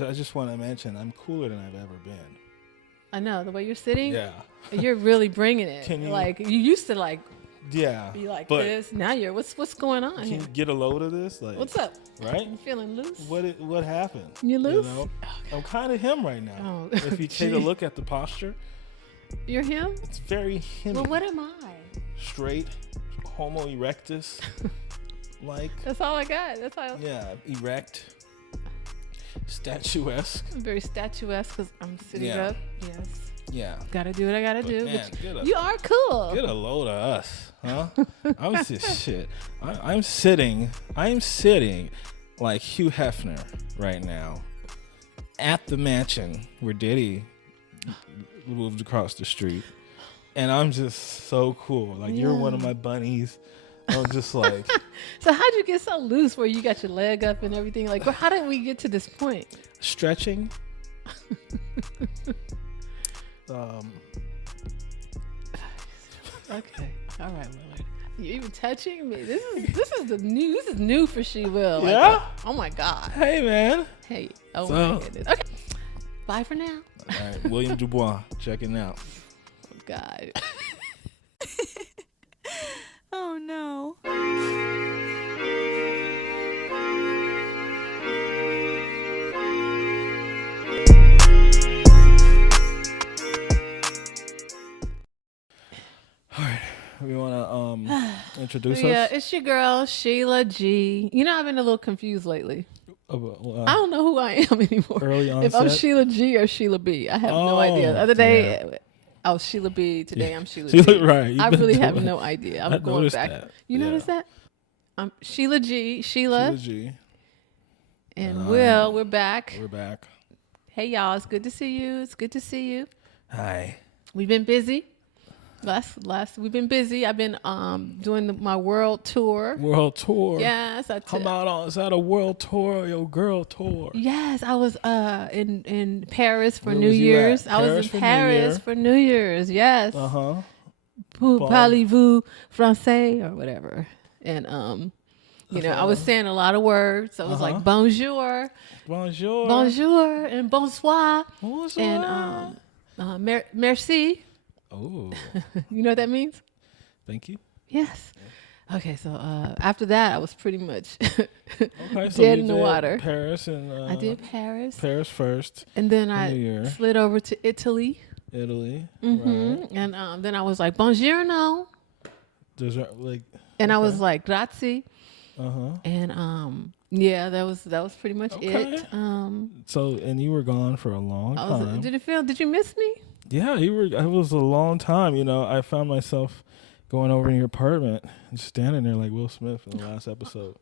I just want to mention I'm cooler than I've ever been. I know the way you're sitting. Yeah. You're really bringing it. Can you- like you used to like Yeah. be like but this. Now you're what's going on Can here? you get a load of this? Like, What's up? Right? You feeling loose? What happened? You loose? know? I'm kind of him right now. Oh, If you take a look at the posture, You're him? it's very him. Well, what am I? Straight, Homo erectus, like. That's all I got. That's all. Yeah, erect, statuesque. I'm very statuesque because I'm sitting Yeah. up. Yes. Yeah. Gotta do what I gotta do. Man, But you are cool. Get a load of us, huh? I'm just shit. I'm sitting like Hugh Hefner right now at the mansion where Diddy moved across the street, and I'm just so cool. Like you're one of my bunnies. I'm just like. So how'd you get so loose where you got your leg up and everything? Like, how did we get to this point? Stretching. Okay. All right, Willard. You're even touching me. This is new for She Will. Like, Yeah? Oh my God. Hey man. Hey. Oh So- my goodness. Okay. Bye for now. All right, William Dubois, checking out. Oh God. Oh no. All right, we want to introduce Yeah, us. it's your girl Sheila G. You know, I've been a little confused lately. I Uh, don't know who I am anymore. early If I'm onset. Sheila G or Sheila B, I have no idea. The other day, I was Sheila B. Today, I'm Sheila She G. look right. I really have no idea. I'm I going noticed back. that. You Yeah. notice that? I'm Sheila G. Sheila, G. and Will. We're back. We're back. Hey, y'all. It's good to see you. It's good to see you. Hi. We've been busy. We've been busy. I've been doing my world tour. World tour. Yes, Come out on. Is that a world tour or your girl tour? Yes, I was in Paris for Where New was you Year's. at? I was Paris in for New Paris Year? for New Year's. Yes. Uh-huh. Parlez-vous français or whatever. And you know, I was saying a lot of words. I was like bonjour, Bonjour. bonjour, and bonsoir, Bonsoir. and merci. Oh, You know what that means? thank you. Yes. Okay, so after that, I was pretty much Okay, so dead you in the did water. Paris and I did Paris, Paris first, and then New I Year. slid over to Italy. Italy. Hmm. Right. And then I was like, buongiorno. There's like. And I was like, grazie. Uh-huh. And yeah, that was pretty much Okay. it. So, and you were gone for a long time. Did you miss me? Yeah, you were. It was a long time. You know, I found myself going over in your apartment and standing there like Will Smith in the last episode.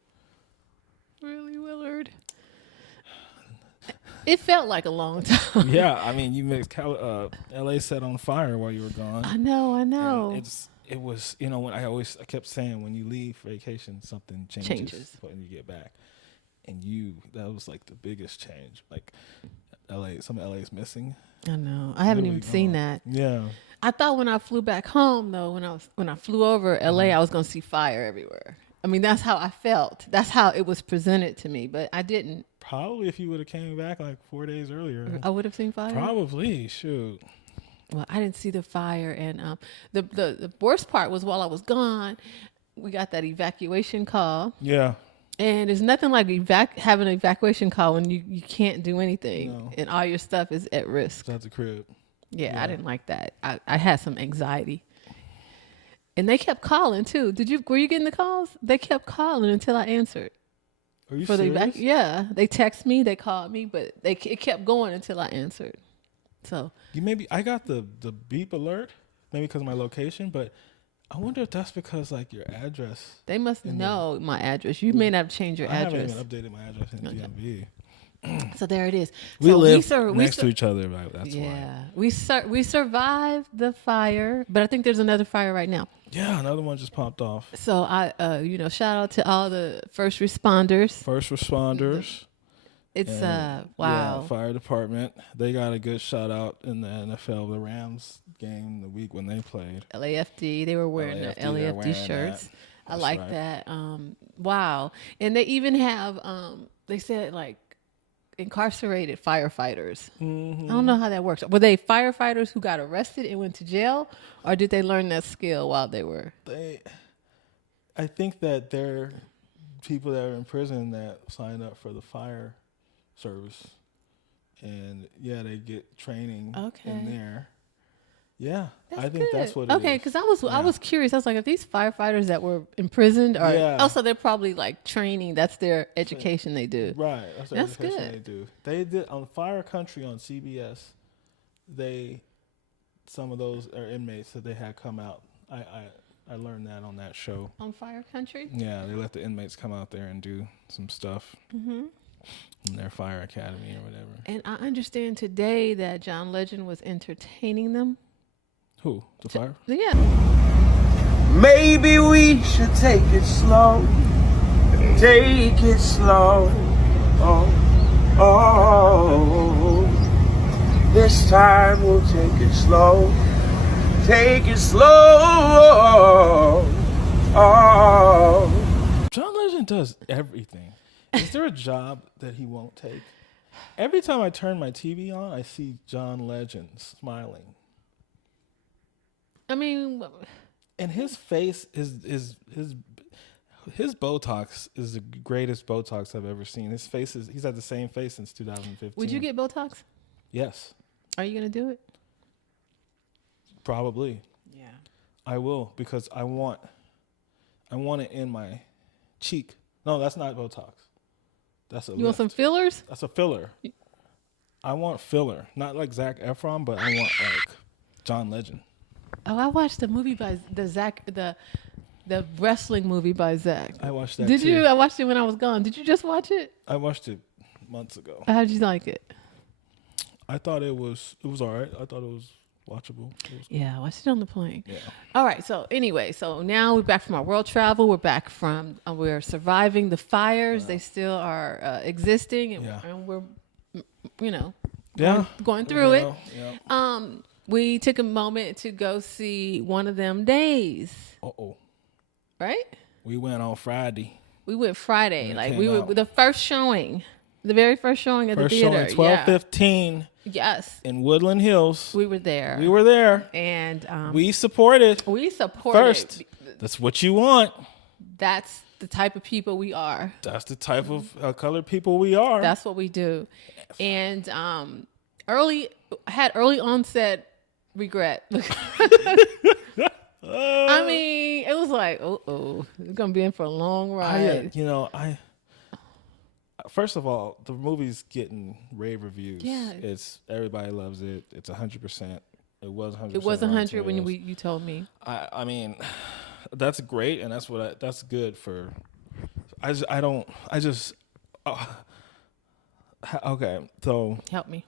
Really, Willard? It felt like a long time. Yeah, I mean, you made L.A. set on fire while you were gone. I know. And it was, you know, when I kept saying when you leave vacation, something changes when you get back. And that was like the biggest change. Like some of LA's missing. I know. I haven't Really even seen gone. that. Yeah. I thought when I flew back home though, when I flew over LA, I was gonna see fire everywhere. I mean, that's how I felt. That's how it was presented to me, but I didn't. Probably if you would have came back like 4 days earlier. I would have seen fire. Probably, shoot. Well, I didn't see the fire, and the worst part was while I was gone, we got that evacuation call. Yeah. And there's nothing like having an evacuation call when you can't do anything and all your stuff is at risk. It's at the crib. Yeah, I didn't like that. I had some anxiety. And they kept calling too. Were you getting the calls? They kept calling until I answered. Are you For the serious? yeah, they text me, they called me, but it kept going until I answered. So I got the beep alert, maybe because of my location, but I wonder if that's because like your address. they must know my address. You may not have changed your I address. haven't even updated my address in DMV. So there it is. We So live next to each other, right? That's why. yeah, we survived the fire, but I think there's another fire right now. Yeah, another one just popped off. So I, shout out to all the first responders. First responders. It's and, wow. Yeah, fire department. They got a good shout out in the NFL, the Rams game the week when they played. LAFD. They were wearing the LAFD, they're LAFD wearing shirts. that. I That's like right. that. Wow. And they even have they said like incarcerated firefighters. Mm-hmm. I don't know how that works. Were they firefighters who got arrested and went to jail, or did they learn that skill while they were? I think that they're people that are in prison that sign up for the fire service, and they get training in there. Yeah, I think that's what it is. Okay, because I was curious. I was like, if these firefighters that were imprisoned are also they're probably like training. That's their education they do. Right, that's their education good. they do. They did on Fire Country on CBS. Some of those are inmates that they had come out. I learned that on that show. On Fire Country? Yeah, they let the inmates come out there and do some stuff in their fire academy or whatever. And I understand today that John Legend was entertaining them. Who? The fire? Yeah. Maybe we should take it slow. Take it slow. Oh. This time we'll take it slow. Take it slow. Oh. John Legend does everything. Is there a job that he won't take? Every time I turn my TV on, I see John Legend smiling. I mean, and his face his Botox is the greatest Botox I've ever seen. His face he's had the same face since 2015. Would you get Botox? Yes. Are you going to do it? Probably. Yeah. I will, because I want it in my cheek. No, that's not Botox. That's a You want some fillers? That's a filler. I want filler. Not like Zac Efron, but I want like John Legend. Oh, I watched the movie by the wrestling movie by Zach. I watched that. Did too. you? I watched it when I was gone. Did you just watch it? I watched it months ago. How did you like it? I thought it was all right. I thought it was watchable. It was cool. Yeah, I watched it on the plane. Yeah. All right. So anyway, so now we're back from our world travel. We're back from we're surviving the fires. They still are existing, and we're going through it. Yeah. We took a moment to go see One of Them Days. Right? We went on Friday. We went Friday. Like we were the first showing. The very first showing at the theater. First showing, 12:15. Yes. In Woodland Hills. We were there. And we supported. First. That's what you want. That's the type of people we are. That's the type of colored people we are. That's what we do. And early onset regret. I mean, it was like, it's gonna be in for a long ride. First of all, the movie's getting rave reviews. Yeah, everybody loves it. It's 100%. It was 100%. It was 100 when you told me. I mean, that's great, and that's good for. Okay, so help me.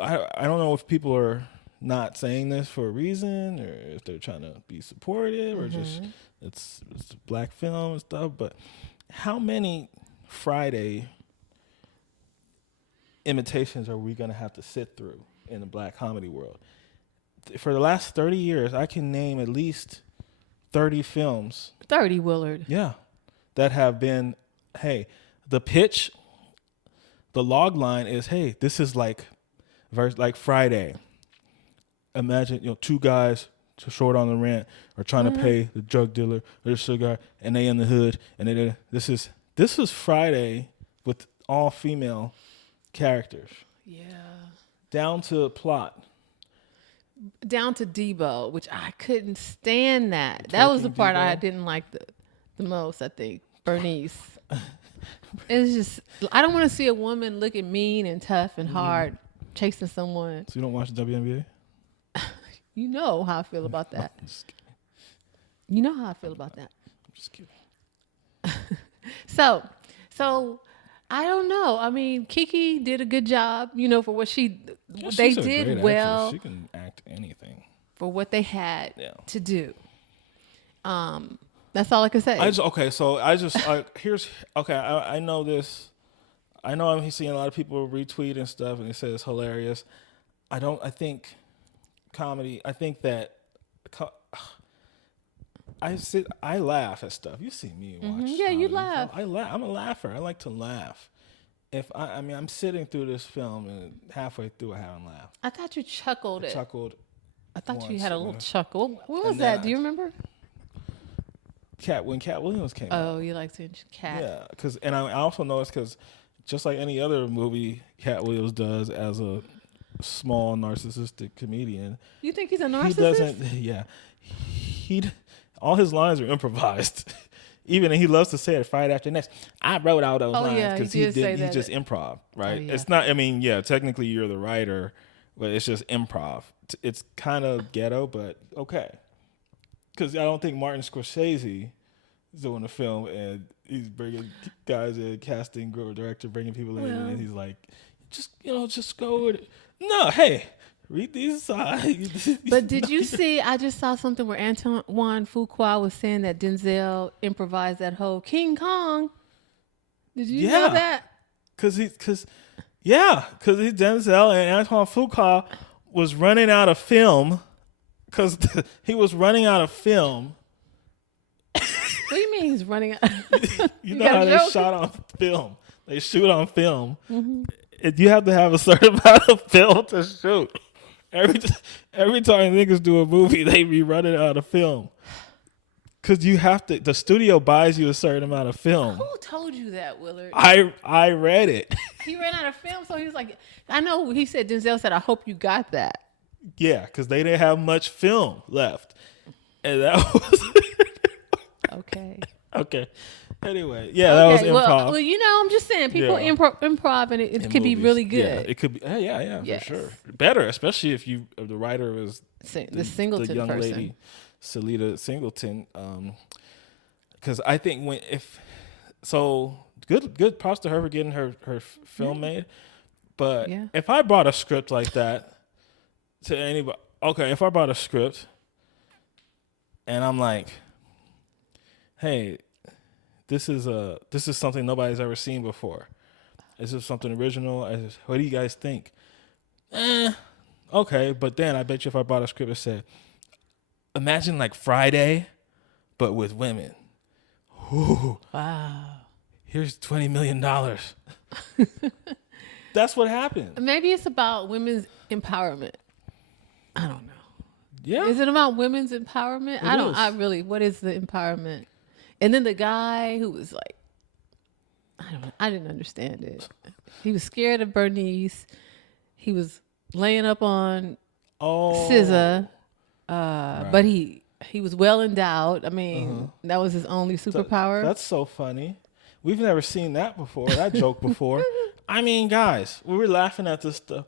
I don't know if people are not saying this for a reason, or if they're trying to be supportive, or just it's a black film and stuff. But how many Friday imitations are we gonna have to sit through in the black comedy world? For the last 30 years, I can name at least 30 films. 30, Willard. Yeah, that have been. Hey, the pitch, the log line is, hey, this is like Friday. Imagine, two guys short on the rent are trying to pay the drug dealer or the sugar, and they in the hood, and this is Friday with all female characters. Yeah. Down to plot. Down to Debo, which I couldn't stand that. That was the part I didn't like the most, I think. Bernice. It's just, I don't want to see a woman looking mean and tough and hard chasing someone. So you don't watch the WNBA? You know how I feel about that. I'm just kidding. You know how I feel about that. I'm just kidding. So I don't know. I mean, Kiki did a good job, for what they did well. Actress. She can act anything. For what they had to do. That's all I can say. I know this. I know I'm seeing a lot of people retweet and stuff, and they say it's hilarious. I think comedy. I think that I laugh at stuff. You see me watch. Yeah, you comedy. laugh. I laugh. I'm a laugher. I like to laugh. I mean, I'm sitting through this film and halfway through I haven't laughed. I thought you chuckled. Chuckled. I thought you once had a and little then- chuckle. When was and then that? Do you remember? When Cat Williams came out. Oh, you like to Cat? Yeah, and I also noticed because just like any other movie Cat Williams does as a small narcissistic comedian, You think he's a narcissist? he doesn't. Yeah, all his lines are improvised. Even and he loves to say it right after next. I wrote all those lines yeah, because he did say he that. just improv, right? Oh, yeah. It's not. I mean, yeah, technically you're the writer, but it's just improv. It's kind of ghetto, but okay. Because I don't think Martin Scorsese is doing a film and he's bringing guys in, casting, director, bringing people in, and he's like, just go with it. No, hey, read these sides. But did you see? I just saw something where Antoine Fuqua was saying that Denzel improvised that whole King Kong. Did you know that? Because Denzel and Antoine Fuqua was running out of film. Because he was running out of film. What do you mean he's running out? You know how they shot on film. They shoot on film. Mm-hmm. You have to have a certain amount of film to shoot. Every time niggas do a movie, they be running out of film. Because you have to, the studio buys you a certain amount of film. Who told you that, Willard? I read it. He ran out of film, so he was like, I know he said, Denzel said, I hope you got that. Yeah, because they didn't have much film left. And that was... Okay. Okay. Anyway, yeah, that was improv. Well, I'm just saying, people improv and it could be really good. Yeah, it could be. Yeah, Yes. for sure. Better, especially if the writer was The Singleton the young person. lady, Salita Singleton. Because I think good props to her for getting her film made. But if I brought a script like that to anybody, if I brought a script and I'm like, hey, this is something nobody's ever seen before. This is something original. What do you guys think? Okay, but then I bet you if I brought a script that said, imagine like Friday, but with women. Ooh, Wow. Here's $20 million. That's what happened. Maybe it's about women's empowerment. I don't know. Yeah. Is it about women's empowerment? What is the empowerment? And then the guy who was like, I didn't understand it. He was scared of Bernice. He was laying up on SZA. Right. But he was well endowed. I mean, that was his only superpower. That's so funny. We've never seen that before, that joke before. I mean, guys, we were laughing at this stuff.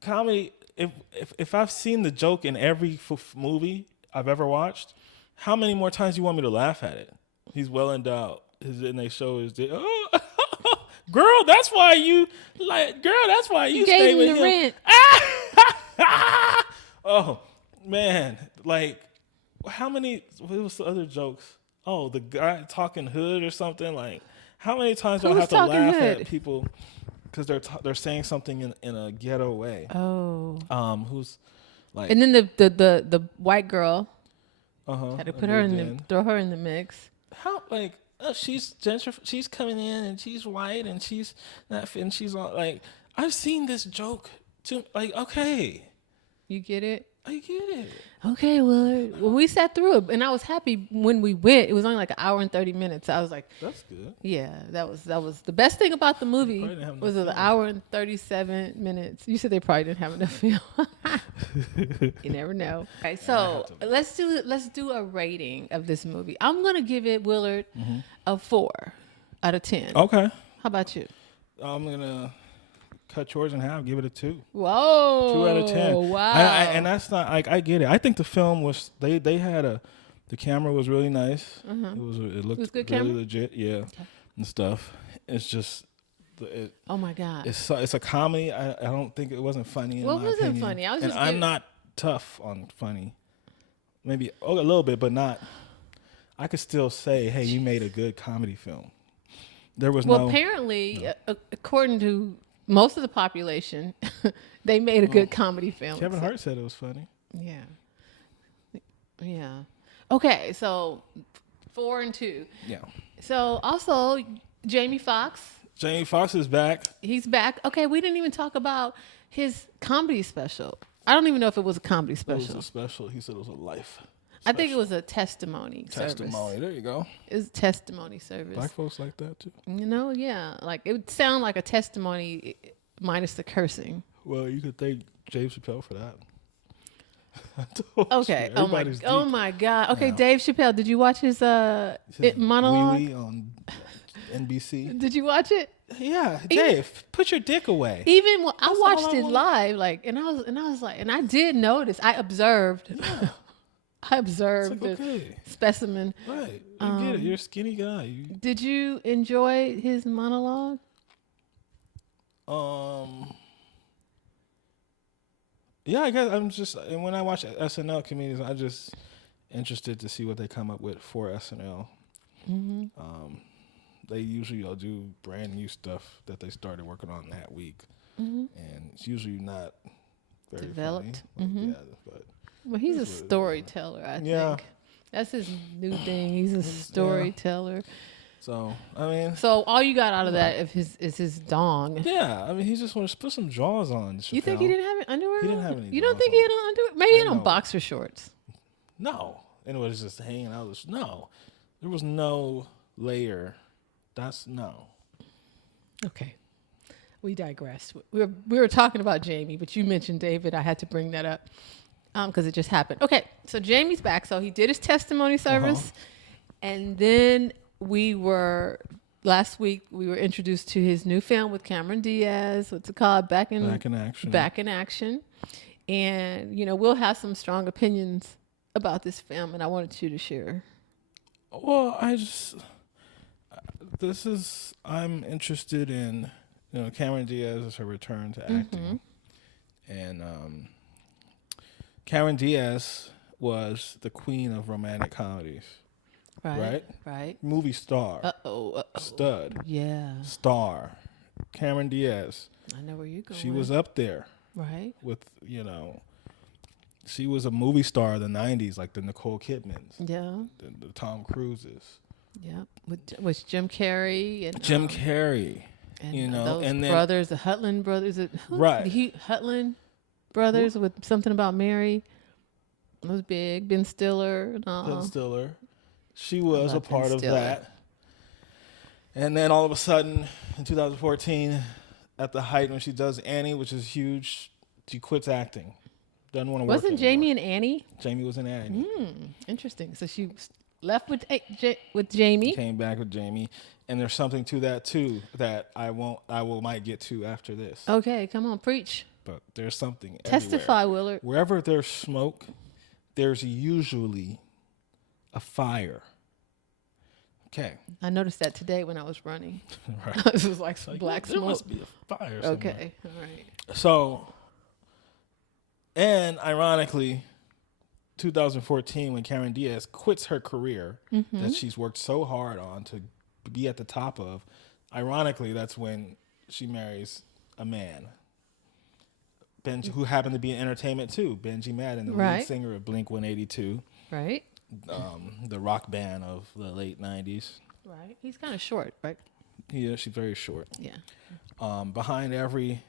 Comedy, if I've seen the joke in every movie I've ever watched, how many more times do you want me to laugh at it? He's well endowed. And they show his dick. Oh, girl, that's why you stay with him. Rent. Oh, man. Like, how many, what was the other jokes? Oh, the guy talking hood or something. Like, how many times do I have to laugh at people because they're saying something in a ghetto way? Oh. Who's like, and then the white girl had to throw her in the mix. How like she's she's coming in and she's white and she's not and she's all like, I've seen this joke too. Like, okay, you get it. I get it. Okay, Willard. Well, we sat through it, and I was happy when we went. It was only like an hour and 30 minutes. I was like, that's good. Yeah, that was the best thing about the movie was an hour and 37 minutes. You said they probably didn't have enough film. You never know. Okay, so let's do a rating of this movie. I'm gonna give it, Willard, a 4 out of 10. Okay. How about you? I'm gonna cut yours in half. Give it a 2. Whoa. 2 out of 10. Wow. And that's not like, I get it. I think the film was they had the camera was really nice. It looked good really camera? legit. Yeah, and stuff. It's just. Oh my God. It's a comedy. I don't think it wasn't funny. What wasn't funny? I'm not tough on funny. Maybe a little bit, but not. I could still say, hey, you made a good comedy film. There was apparently, according to most of the population, they made a good comedy film. Kevin Hart said it was funny. Yeah. Okay, so 4 and 2. Yeah. So also Jamie Foxx Jamie Foxx is back. He's back. Okay, we didn't even talk about his comedy special. I don't even know if it was a comedy It special. was a special. He said it was a life. I think it was a testimony service. There you go. It was a testimony service. Black folks like that too. You know, yeah. Like it would sound like a testimony minus the cursing. Well, you could thank Dave Chappelle for that. Okay. Everybody's Oh deep. my God. Okay, now. Dave Chappelle. Did you watch his monologue? Wee Wee on NBC. Did you watch it? Yeah, Dave, put your dick away. Even when I That's watched all I it want. live, like, and I was like, and I did notice. I observed. I observed It's like, the okay. specimen. Right, you get it. You're a skinny guy. Did you enjoy his monologue? Yeah, I guess I'm just, and when I watch SNL comedians, I'm just interested to see what they come up with for SNL. Mm-hmm. They usually do brand new stuff that they started working on that week, Mm-hmm. and it's usually not very Developed. funny. Mm-hmm. Yeah, but Well, he's a That's what it is. storyteller, I Yeah. think. That's his new thing. He's a storyteller. so I mean, So all you got out of that is his dong. yeah, I mean, he just wants to put some jaws on. You think he didn't have any underwear? He didn't on? have any You don't drawers think he on. had on underwear? Maybe he had I on know. boxer shorts. No, and it was just hanging out. No, there was no layer. That's no. Okay. We digress. We were talking about Jamie, but you mentioned David. I had to bring that up because it just happened. Okay, so Jamie's back. So he did his testimony service, and then last week we were introduced to his new film with Cameron Diaz. What's it called? Back in Action. Back in Action. And we'll have some strong opinions about this film, and I wanted you to share. Well, I'm interested in, Cameron Diaz is her return to acting. And Cameron Diaz was the queen of romantic comedies. Right. Movie star. Uh-oh. Stud. Yeah. Star. Cameron Diaz. I know where you're going. She was up there Right. with, she was a movie star in the 90s, like the Nicole Kidmans, Yeah. the Tom Cruises. Yeah. With Jim Carrey and Jim Carrey. and those and then brothers, the Hutland brothers. Right. The Hutland brothers with something about Mary. It was big. Ben Stiller and all. Ben Stiller. She was a love Ben part of Stiller. that. And then all of a sudden, in 2014, at the height when she does Annie, which is huge, she quits acting. Doesn't want to work Wasn't anymore. Jamie and Annie? Jamie was in Annie. Interesting. So she left with Jamie. Came back with Jamie. And there's something to that too that I might get to after this. Okay, come on, preach. But there's something Testify, everywhere. Willard. Wherever there's smoke, there's usually a fire. Okay. I noticed that today when I was running. Right. It was like some black there smoke. must be a fire somewhere. Okay, all right. So, and ironically, 2014, when Cameron Diaz quits her career that she's worked so hard on to be at the top of, ironically, that's when she marries a man. Who happened to be in entertainment too. Benji Madden, the lead singer of Blink 182, Right. the rock band of the late 90s. Right. He's kind of short, right? Yeah, she's very short. Yeah. Behind every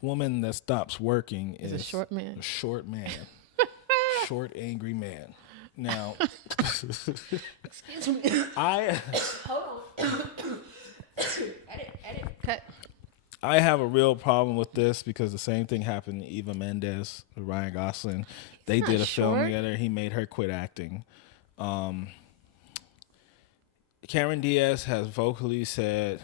woman that stops working is a short man. A short man. Short, angry man. Now, Excuse me. Hold on. Edit. Cut. I have a real problem with this because the same thing happened to Eva Mendes with Ryan Gosling. They not did a film short. together. He made her quit acting. Cameron Diaz has publicly said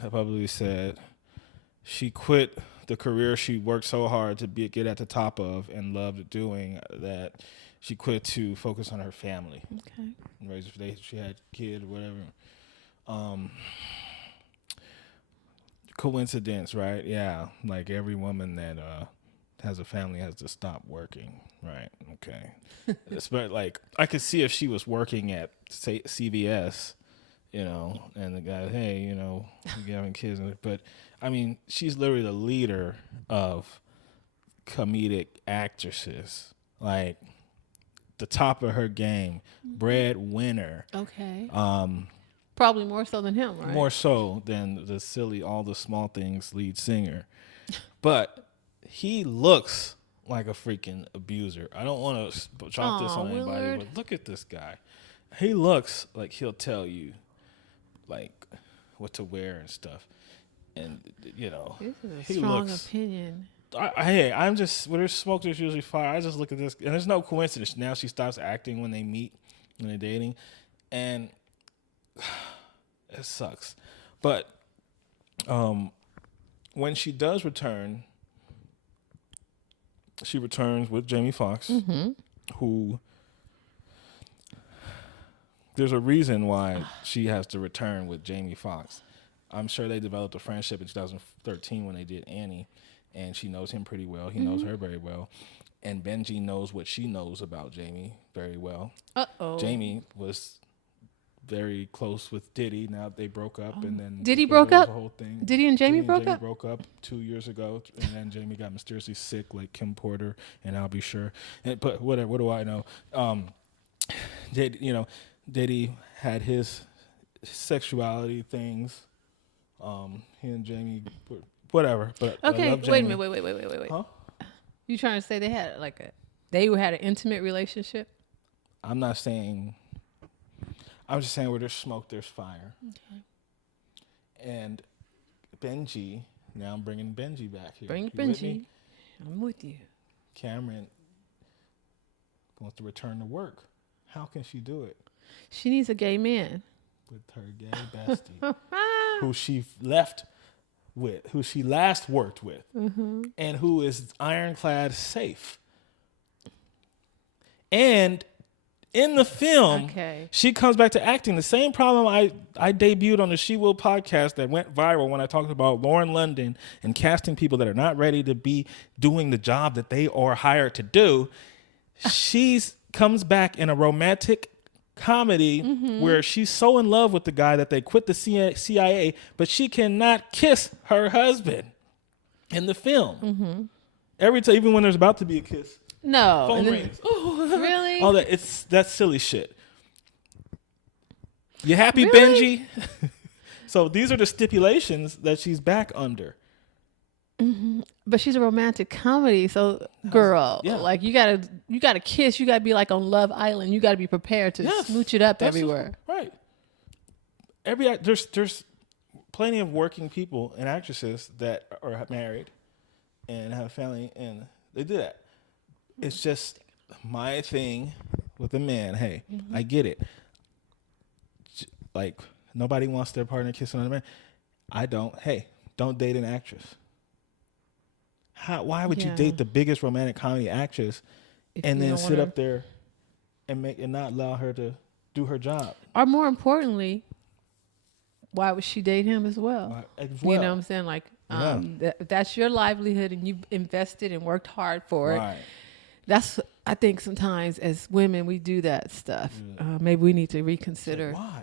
she quit the career she worked so hard to get at the top of and loved doing, that she quit to focus on her family. Okay. She had a kid or whatever. Coincidence, right? Yeah, like every woman that has a family has to stop working, right? Okay. But like, I could see if she was working at, say, CVS, and the guy, hey, you're having kids, but I mean, she's literally the leader of comedic actresses, like the top of her game, breadwinner. Okay. Probably more so than him, right? More so than the silly All the Small Things lead singer. But he looks like a freaking abuser. I don't want to drop this on anybody, Willard. but look at this guy. He looks like he'll tell you, like, what to wear and stuff. And, you know, This is a he strong looks... opinion. I'm just, when there's smoke, there's usually fire. I just look at this, and there's no coincidence. Now she stops acting when they meet, when they're dating, and it sucks. But when she does return, she returns with Jamie Foxx, who there's a reason why she has to return with Jamie Foxx. I'm sure they developed a friendship in 2013 when they did Annie. And she knows him pretty well. He knows her very well. And Benji knows what she knows about Jamie very well. Uh-oh. Jamie was very close with Diddy. Now they broke up. And then Diddy there broke was up? the whole thing. Diddy and Jamie broke up? broke up 2 years ago. And then Jamie got mysteriously sick like Kim Porter. And I'll be sure. But whatever, what do I know? Diddy had his sexuality things. He and Jamie... Whatever, but Okay, I love wait a Jamie. minute, wait. Huh? You trying to say they had an intimate relationship? I'm not saying. I'm just saying where there's smoke, there's fire. Okay. And Benji, now I'm bringing Benji back here. Bring You with Benji. me? I'm with you. Cameron wants to return to work. How can she do it? She needs a gay man. With her gay bestie, who she left with, who she last worked with, and who is ironclad safe. And in the film, she comes back to acting. The same problem I debuted on the She Will podcast that went viral when I talked about Lauren London and casting people that are not ready to be doing the job that they are hired to do. She's comes back in a romantic comedy where she's so in love with the guy that they quit the CIA, but she cannot kiss her husband in the film. Every time, even when there's about to be a kiss, no phone rings. Really? All that's silly shit. You happy, Really? Benji? So these are the stipulations that she's back under. But she's a romantic comedy, so girl, Yeah. like you gotta kiss. You gotta be like on Love Island. You gotta be prepared to smooch it up everywhere. Right. There's plenty of working people and actresses that are married and have a family, and they do that. It's just my thing with a man. Hey, I get it. Like nobody wants their partner kissing another man. I don't. Hey, don't date an actress. Why would you date the biggest romantic comedy actress and then sit up there and not allow her to do her job? Or more importantly, why would she date him as well? You know what I'm saying? Like, that's your livelihood and you've invested and worked hard for it. That's, I think sometimes as women, we do that stuff. Maybe we need to reconsider. Like, why?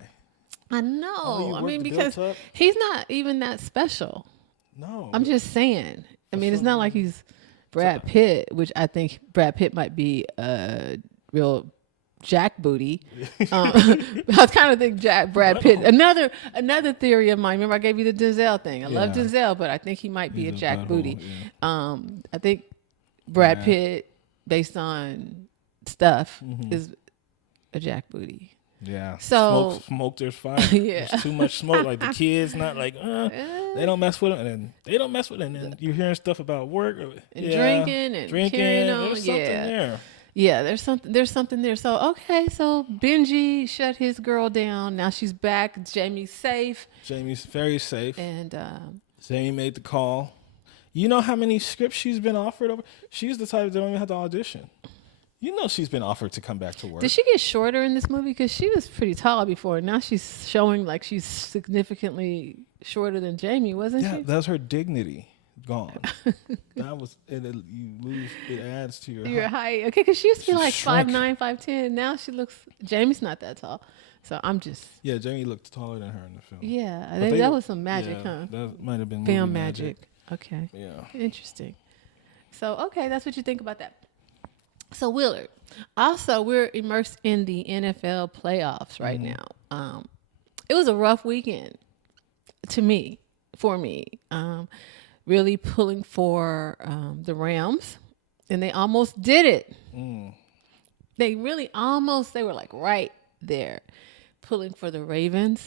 I know. Oh, I mean, because he's not even that special. No. I'm just saying. I mean, it's not like he's Brad Pitt, which I think Brad Pitt might be a real jack booty. I was kind of think Brad Pitt. Another theory of mine. Remember, I gave you the Denzel thing. I love Denzel, but I think he might be a jack booty. I think Brad Pitt, based on stuff, is a jack booty. Yeah. So smoke there's fire. There's too much smoke. Like the kids, not like they don't mess with it, and then they don't mess with it, and then you're hearing stuff about work and drinking and carrying on. There's something there. Yeah, there's something there. So so Benji shut his girl down. Now she's back. Jamie's safe. Jamie's very safe. And Jamie made the call. You know how many scripts she's been offered over? She's the type that don't even have to audition. You know she's been offered to come back to work. Did she get shorter in this movie? Because she was pretty tall before. Now she's showing like she's significantly shorter than Jamie, wasn't she? Yeah, that's her dignity gone. That was it. You lose. It adds to your height. Okay, because she used to be like 5'9", 5'10". Now she looks. Jamie's not that tall. So I'm just. Yeah, Jamie looked taller than her in the film. Yeah, I think that was some magic, huh? That might have been film magic. Okay. Yeah. Interesting. So okay, that's what you think about that. So Willard, also we're immersed in the NFL playoffs right now. it was a rough weekend for me. Really pulling for the Rams, and they almost did it. They really almost, they were like right there, pulling for the Ravens.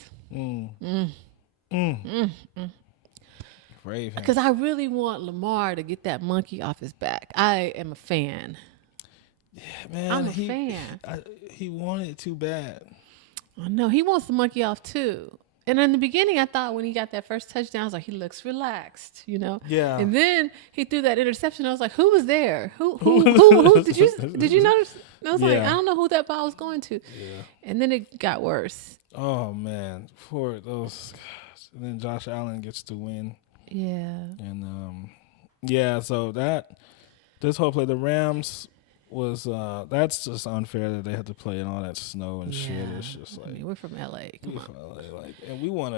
Ravens. Because I really want Lamar to get that monkey off his back. I am a fan. Yeah, man, I'm a fan. He wanted it too bad. I know. He wants the monkey off too. And in the beginning, I thought when he got that first touchdown, I was like, he looks relaxed, you know? Yeah. And then he threw that interception. I was like, who was there? Who did you notice? And I was like, I don't know who that ball was going to. Yeah. And then it got worse. Oh, man. For those guys. And then Josh Allen gets to win. Yeah. And, so this whole play, the Rams was, that's just unfair that they had to play in all that snow and shit. It's just like. I mean, we're from LA. Come on. From LA, and we want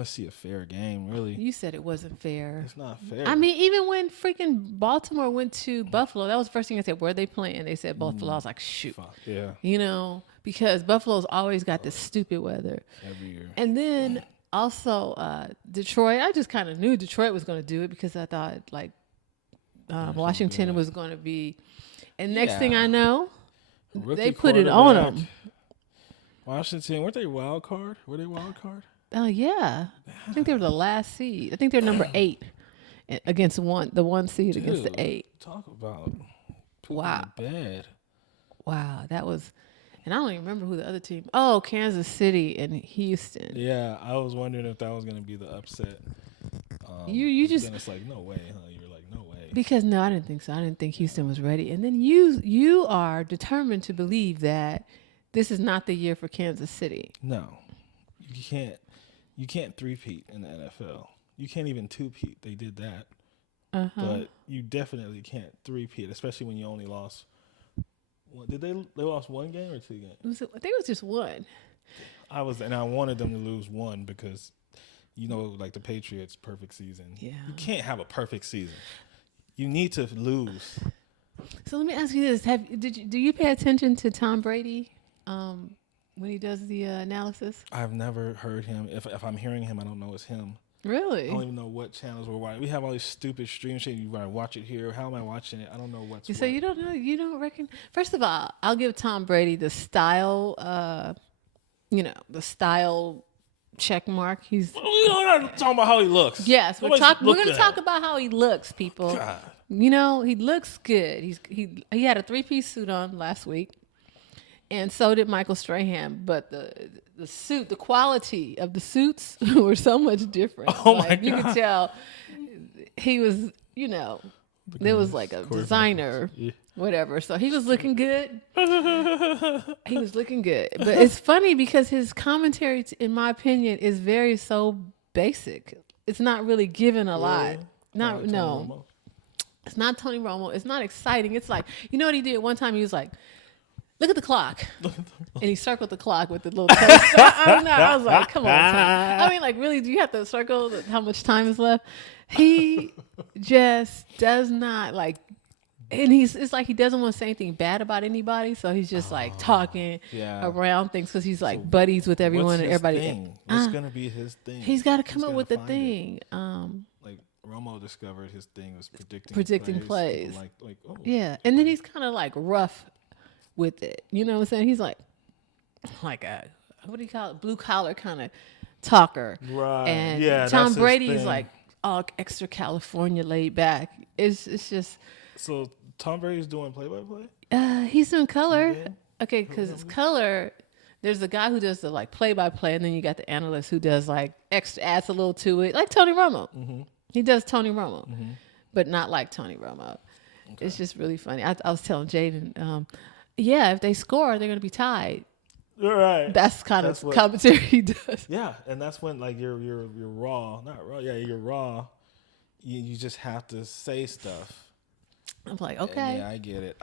to see a fair game, really. You said it wasn't fair. It's not fair. I mean, even when freaking Baltimore went to Buffalo, that was the first thing I said. Where are they playing? They said Buffalo. I was like, shoot. Fuck, yeah. You know, because Buffalo's always got this stupid weather. Every year. And then also Detroit. I just kind of knew Detroit was going to do it because I thought like Washington was going to be. And next thing I know, they put it on them. Washington, weren't they wild card? Were they wild card? Oh yeah, I think they were the last seed. I think they're number 8 against the one seed against the 8. Talk about bad. Wow, that was, and I don't even remember who the other team. Oh, Kansas City and Houston. Yeah, I was wondering if that was going to be the upset. You just. Then it's like no way, huh? You were like no way. Because no, I didn't think so. I didn't think Houston was ready. And then you are determined to believe that this is not the year for Kansas City. No, you can't three-peat in the NFL. You can't even two-peat. They did that. But you definitely can't three-peat, especially when you only lost. Did they lost one game or 2 games? I think it was just one. I wanted them to lose one because, like the Patriots' perfect season. Yeah. You can't have a perfect season. You need to lose. So let me ask you this: do you pay attention to Tom Brady when he does the analysis? I've never heard him. If I'm hearing him, I don't know it's him. Really? I don't even know what channels we're watching. We have all these stupid stream shit. You gotta watch it here. How am I watching it? I don't know what's. So you don't know? You don't reckon? First of all, I'll give Tom Brady the style. The style check mark. He's. We're not talking about how he looks. Yes, we're going to talk about how he looks, people. God. He looks good. He had a 3-piece suit on last week, and so did Michael Strahan. But the suit, the quality of the suits were so much different. Oh my God! You could tell he was, there was like a designer, whatever. So he was looking good. He was looking good. But it's funny because his commentary, in my opinion, is very so basic. It's not really given a lot. No. It's not Tony Romo. It's not exciting. It's like, you know what he did? One time he was like, look at the clock. And he circled the clock with the little toaster. I was like, come on, Tom. I mean, like, really, do you have to circle how much time is left? He just does not and it's like he doesn't want to say anything bad about anybody, so he's just talking around things because he's like buddies with everyone and everybody. What's gonna be his thing? He's got to come up with the thing. Like Romo discovered his thing was predicting plays. Oh. Yeah, and then he's kind of like rough with it. You know what I'm saying? He's like a what do you call it? Blue collar kind of talker. Right. And Tom Brady's like all extra California laid back. It's just. So Tom Brady's doing play-by-play? He's doing color. Okay, because it's color. There's the guy who does the play-by-play, and then you got the analyst who does extra, adds a little to it, like Tony Romo. Mm-hmm. He does Tony Romo, but not like Tony Romo. Okay. It's just really funny. I was telling Jaden, if they score, they're going to be tied. Right. That's what commentary he does. Yeah, and that's when you're raw, not raw. Yeah, you're raw. You just have to say stuff. I'm like, okay. Yeah, I get it.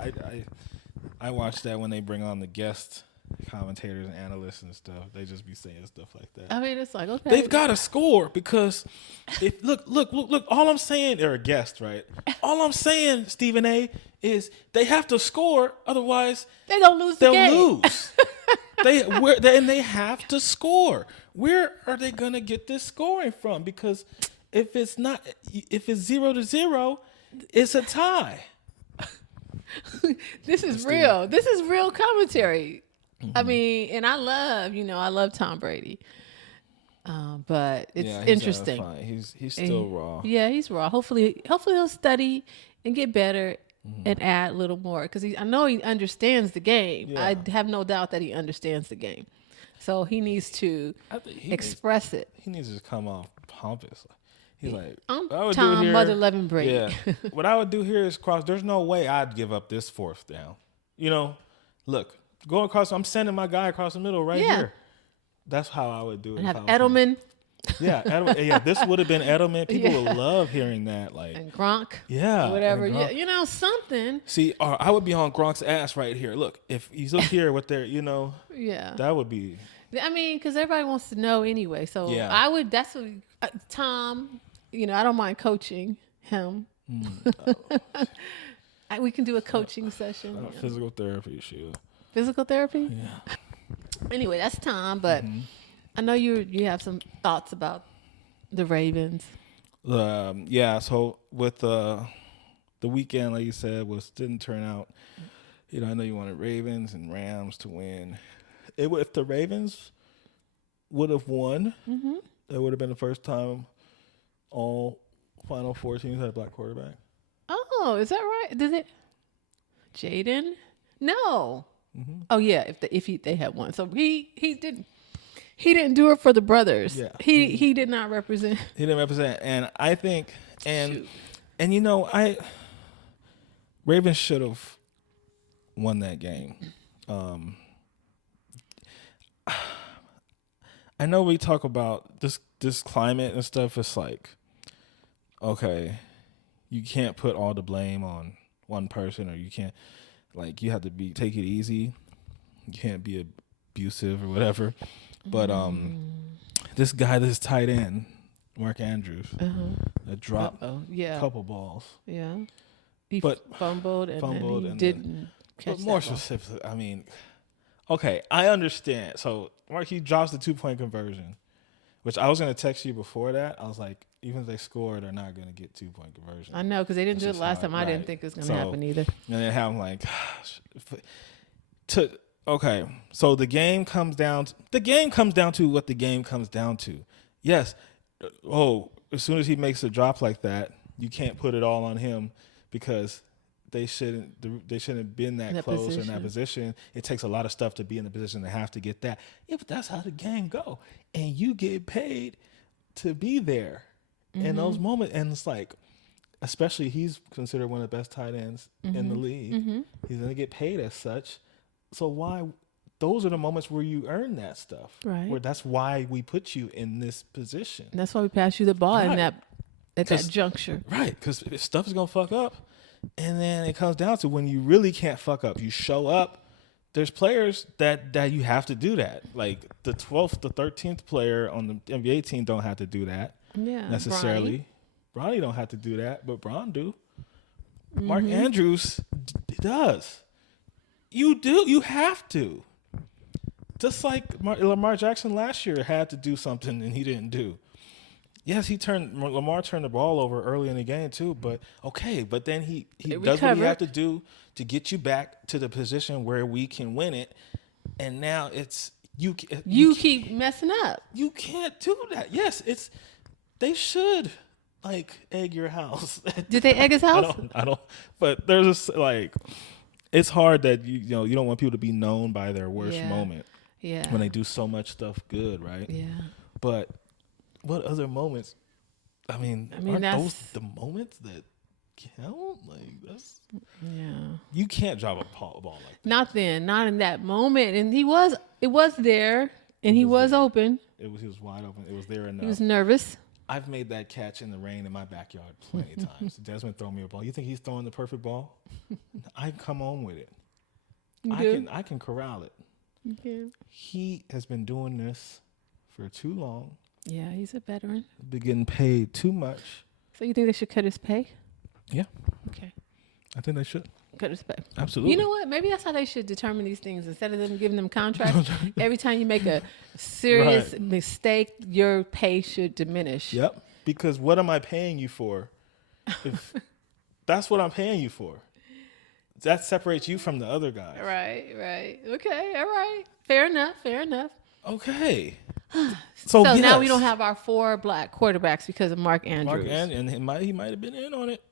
I watch that when they bring on the guest commentators and analysts and stuff. They just be saying stuff like that. I mean, it's like, okay. They've got to score because if look. All I'm saying, they're a guest, right? All I'm saying, Stephen A, is they have to score, otherwise they're gonna lose. They'll lose. they have to score. Where are they gonna get this scoring from? Because if it's 0-0, it's a tie. This is real. This is real commentary. I mean, and I love Tom Brady. But it's interesting. He's still raw. Yeah, he's raw. Hopefully he'll study and get better and add a little more because I know he understands the game. Yeah. I have no doubt that he understands the game. So he needs to express it. He needs to come off pompous. He's like, I'm what I would do Tom here- Mother Loving Brady. Yeah. What I would do here is cross. There's no way I'd give up this fourth down. Look, go across. I'm sending my guy across the middle right here. That's how I would do it. And have Edelman. Yeah, Edelman, yeah. This would have been Edelman. People would love hearing that. Like, And Gronk. yeah, Whatever. and Gronk. Yeah, something. See, I would be on Gronk's ass right here. Look, if he's up here with their, Yeah. that would be. I mean, because everybody wants to know anyway. So Yeah. I would, that's what, Tom, I don't mind coaching him. We can do a coaching session. Physical therapy, shit. Physical therapy? Yeah. Anyway, that's Tom, but I know you have some thoughts about the Ravens. Yeah. So with the weekend, like you said, didn't turn out. I know you wanted Ravens and Rams to win. If the Ravens would have won, that would have been the first time all Final Four teams had a black quarterback. Oh, is that right? Did it? Jaden? No. Oh yeah, if they had won. So he didn't do it for the brothers. Yeah. He did not represent. He didn't represent, and I think, Ravens should have won that game. I know we talk about this climate and stuff. It's like, okay, you can't put all the blame on one person, or you can't, you have to take it easy. You can't be abusive or whatever. But this tight end, Mark Andrews, that dropped a couple balls. Yeah. He But fumbled and then didn't catch But more that ball. specifically, I mean, okay, I understand. So Mark, he drops the 2-point conversion, which I was going to text you before that. I was like, even if they score, they're not going to get 2-point conversion. I know, because they didn't do it last time. I didn't think it was going to happen either. And then have like, okay, so the game comes down to what the game comes down to. Yes. As soon as he makes a drop like that, you can't put it all on him because they shouldn't have been that close in that position. It takes a lot of stuff to be in the position to have to get that. Yeah, but that's how the game go. And you get paid to be there in those moments. And it's like, especially he's considered one of the best tight ends in the league. He's going to get paid as such. So why? Those are the moments where you earn that stuff. Right. Where that's why we put you in this position. And that's why we pass you the ball Right. at that juncture. Right, because stuff is going to fuck up. And then it comes down to when you really can't fuck up. You show up. There's players that you have to do that. Like the 12th, the 13th player on the NBA team don't have to do that necessarily. Bronny don't have to do that, but Bron do. Mark Andrews does. You do. You have to. Just like Lamar Jackson last year had to do something and he didn't do. Yes, Lamar turned the ball over early in the game too, but okay. But then he does what he have to do to get you back to the position where we can win it. And now it's you keep messing up. You can't do that. Yes, they should egg your house. Did they egg his house? I don't. But there's it's hard that you don't want people to be known by their worst moment. Yeah. When they do so much stuff good, right? Yeah. But what other moments? I mean aren't those the moments that count? That's you can't drop a ball like that. Not then, not in that moment. And it was there, and he was open. He was wide open. It was there enough. He was nervous. I've made that catch in the rain in my backyard plenty of times. Desmond throw me a ball. You think he's throwing the perfect ball? I come on with it. I can corral it. Okay. He has been doing this for too long. Yeah, he's a veteran. Been getting paid too much. So you think they should cut his pay? Yeah, Okay. I think they should. Could respect. Absolutely. You know what? Maybe that's how they should determine these things. Instead of them giving them contracts, every time you make a serious mistake, your pay should diminish. Yep. Because what am I paying you for? If that's what I'm paying you for. That separates you from the other guys. Right. Okay, all right. Fair enough. Okay. So yes. now we don't have our 4 black quarterbacks because of Mark Andrews. And he might have been in on it.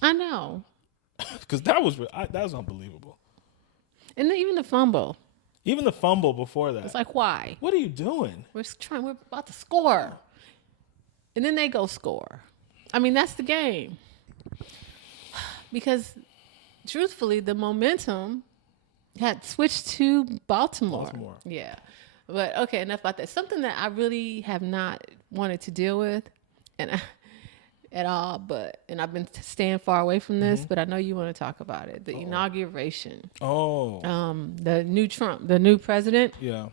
I know. Because that was unbelievable. And then even the fumble. Even the fumble before that. It's like, why? What are you doing? We're about to score. And then they go score. I mean, that's the game. Because truthfully, the momentum had switched to Baltimore. Yeah. But okay, enough about that. Something that I really have not wanted to deal with at all, and I've been staying far away from this, but I know you want to talk about it. The inauguration. The new Trump, the new president. Yeah.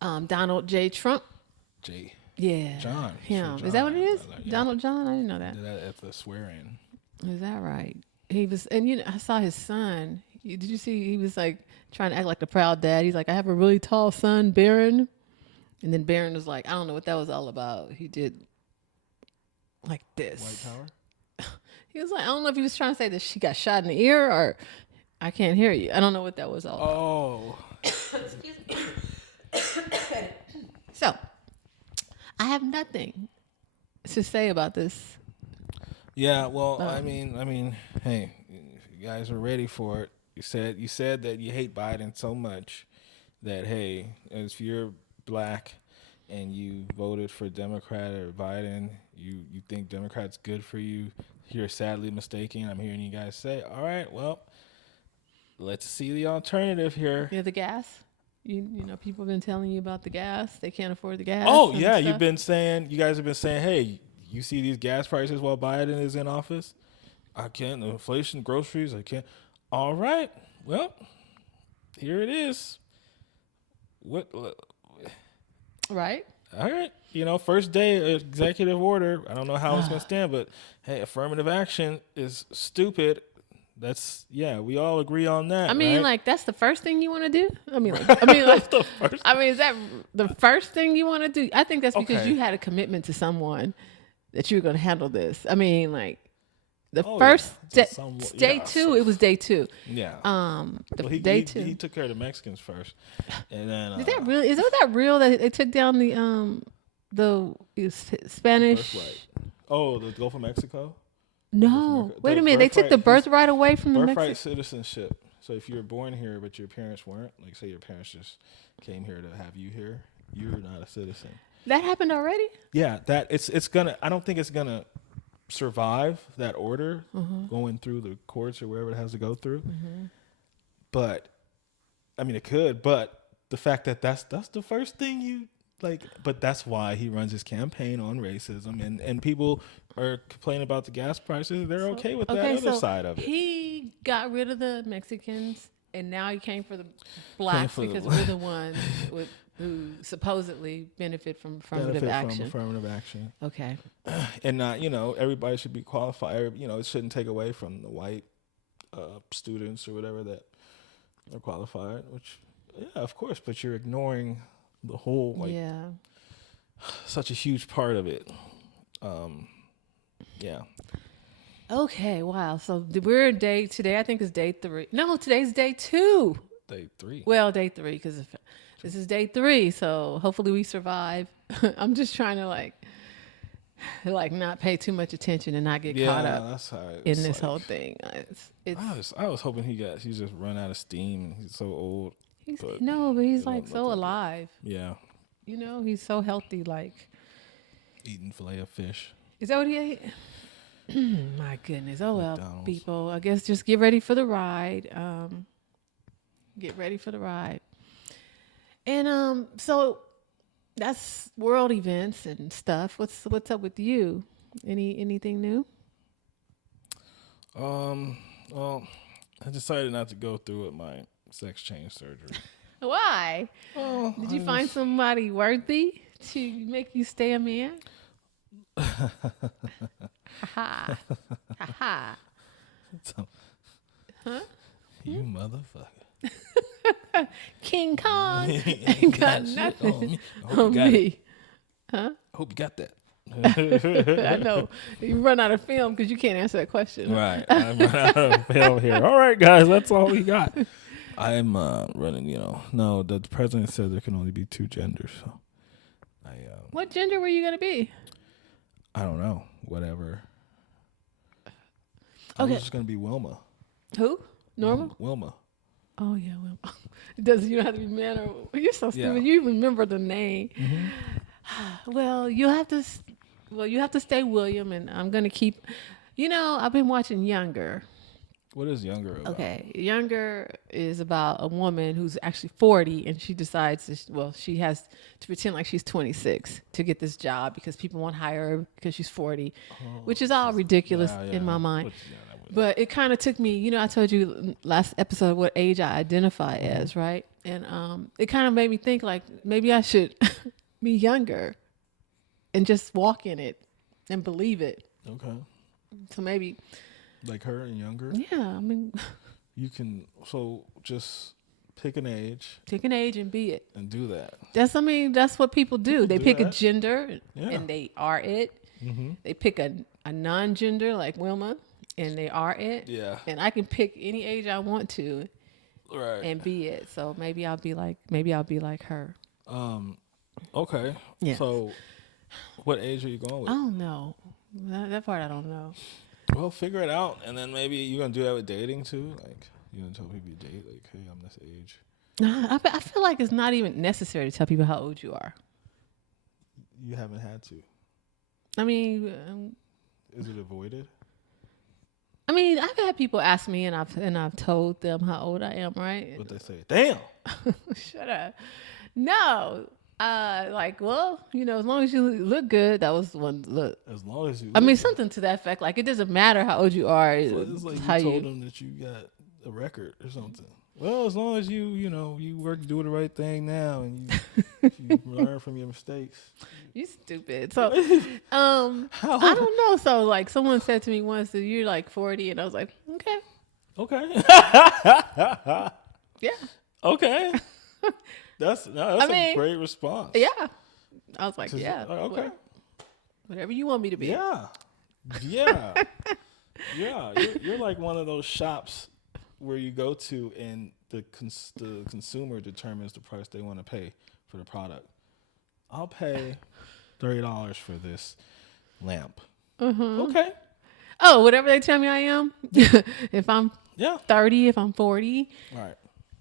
Donald J. Trump. J. Yeah. John. Him. John. Is that what it is? Yeah. Donald John? I didn't know that. Did that at the swearing. Is that right? He was, and I saw his son. Did you see? He was like trying to act like the proud dad. He's like, I have a really tall son, Barron. And then Barron was like, I don't know what that was all about. He did like this. White power? He was like, I don't know if he was trying to say that she got shot in the ear or I can't hear you. I don't know what that was all about. Oh. Excuse me. So, I have nothing to say about this. Yeah, well, I mean, hey, you guys are ready for it. You said that you hate Biden so much that, hey, if you're black and you voted for Democrat or Biden, you think Democrat's good for you, you're sadly mistaken. I'm hearing you guys say, all right, well, let's see the alternative here. Yeah, the gas. You know, people have been telling you about the gas. They can't afford the gas. Oh, yeah, you guys have been saying, hey, you see these gas prices while Biden is in office? I can't. Inflation, groceries, I can't. All right. Well, here it is. What? Right. All right. You know, first day executive order. I don't know how it's going to stand, but hey, affirmative action is stupid. We all agree on that. I mean, right? like, that's the first thing you want to do? I mean, is that the first thing you want to do? I think that's because you had a commitment to someone that you were going to handle this. I mean, like, the first day 2, it was day 2. Yeah. Day 2. He took care of the Mexicans first. And then Is that real? Is that real that they took down the Spanish? The Gulf of Mexico? No. Wait a minute. They took the birthright away from the birthright Mexicans? citizenship. So if you were born here but your parents weren't, like say your parents just came here to have you here, you're not a citizen. That happened already? Yeah, it's gonna. I don't think it's gonna survive that order going through the courts or wherever it has to go through. But I mean, it could. But the fact that that's the first thing you like. But that's why he runs his campaign on racism, and people are complaining about the gas prices. They're okay with that other side of it. He got rid of the Mexicans, and now he came for the blacks because we're the ones who supposedly benefit from affirmative action. Okay. And everybody should be qualified. It shouldn't take away from the white students or whatever that are qualified. Which, yeah, of course. But you're ignoring the whole such a huge part of it. Yeah. Okay. Wow. So we're today. I think is day 3. No, today's day 2. Day 3. Well, day 3 because this is day 3. So hopefully we survive. I'm just trying to like not pay too much attention and not get caught up in this whole thing. I was hoping he's just run out of steam. He's so old. But he's like so alive. Yeah. He's so healthy. Like eating filet of fish. Is that what he ate? My goodness. Oh well, McDonald's. People. I guess just get ready for the ride. Get ready for the ride. And so that's world events and stuff. What's up with you? Anything new? Well, I decided not to go through with my sex change surgery. Why? Oh, did you find somebody worthy to make you stay a man? Ha ha. Ha ha. You motherfucker. King Kong ain't got nothing on me. Hope you got that. I know. You run out of film because you can't answer that question. Right. I'm running out of film here. All right, guys, that's all we got. I'm running, no, the president said there can only be 2 genders. So what gender were you going to be? I don't know. Whatever. I was just going to be Wilma. Who? Norma? Wilma. Oh, yeah, Wilma. You don't have to be man or... You're so stupid. Yeah. You remember the name. Mm-hmm. Well, you have to stay William, and I'm going to keep... I've been watching Younger. What is Younger about? Okay. Younger is about a woman who's actually 40, and she decides she has to pretend like she's 26 to get this job because people won't hire her because she's 40, which is all ridiculous in my mind. But it kind of took me, I told you last episode what age I identify as, right? And it kind of made me think like maybe I should be younger and just walk in it and believe it. Okay. So maybe... Like her and Younger? Yeah, I mean... You can, just pick an age. Pick an age and be it. And do that. That's what people do. They pick a that. gender and they are it. Mm-hmm. They pick a non-gender like Wilma and they are it. Yeah. And I can pick any age I want to and be it. So maybe I'll be like her. Okay. Yeah. So what age are you going with? I don't know. That part I don't know. Well, figure it out, and then maybe you're gonna do that with dating too. Like you're gonna tell people you date, like, hey, I'm this age. I feel like it's not even necessary to tell people how old you are. You haven't had to. I mean, is it avoided? I mean, I've had people ask me, and I've told them how old I am, right? What they say? Damn. Shut up. No. As long as you look good, that was one look. As long as you I mean, something to that effect. Like, it doesn't matter how old you are. It's like you told them that you got a record or something. Well, as long as you work, do the right thing now, and you learn from your mistakes. You stupid. So, I don't know. So, like, someone said to me once that you're like 40, and I was like, okay. Okay. Yeah. Okay. That's a great response. Yeah. I was like, yeah. Okay. Whatever you want me to be. Yeah. Yeah. Yeah. You're like one of those shops where you go to and the consumer determines the price they want to pay for the product. I'll pay $30 for this lamp. Okay. Oh, whatever they tell me I am. If I'm 30, if I'm 40. Right.